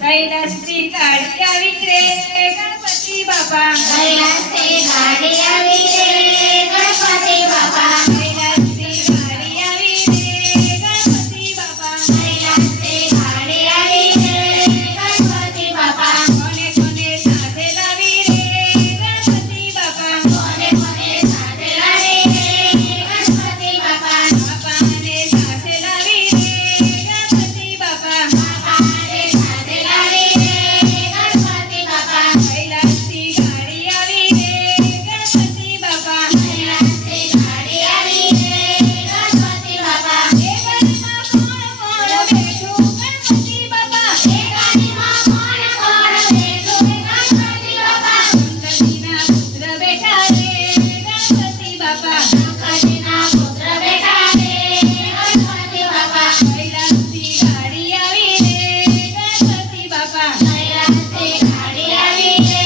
कैलासची गाडी आली रे गणपती बाबा कैलासची गाडी आली रे गणपती बाबा कैलासची गाडी आली रे गणपती बाबा कैलासची गाडी आली रे गणपती बाबा कोणे कोणे साधे लावी रे गणपती बाबा कोणे कोणे साधे लावी रे गणपती बाबा बापाने साधे लावी रे गणपती बाबा बापाने साधे लावी रे गणपती बाबा कैलासची गाडी आली रे गणपती बाबा कैलासची गाडी आली रे गणपती बाबा हे गाडीमा कोण कोण भेटू गणपती बाबा हे गाडीमा कोण कोण भेटू गणपती बाबा गणपतीना पुत्र बेटा रे गणपती बाबा गणपतीना पुत्र बेटा रे गणपती बाबा कैलासची गाडी आली रे गणपती बाबा कैलासची गाडी आली रे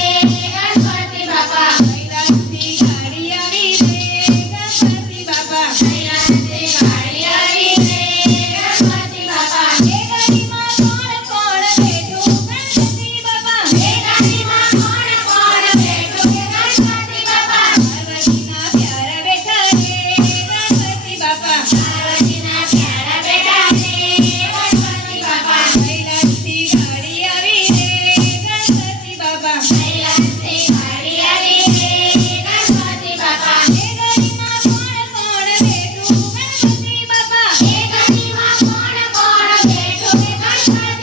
गणपती बाबा कैलासची गाडी आली रे गणपती बाबा कैलासची गाडी आली रे गणपती बाबा हे गाडीमा कोण कोण भेटू गणपती बाबा हे गाडीमा कोण कोण भेटू गणपती बाबा पार्वतीना प्यारा बेटा रे गणपती बाबा पार्वतीना प्यारा बेटा रे गणपती बाबा कैलासची गाडी आली रे गणपती बाबा कैलासची गाडी आली रे गणपती बाबा हे गाडीमा कोण कोण भेटू गणपती बाबा हे गाडीमा कोण कोण भेटू गणपती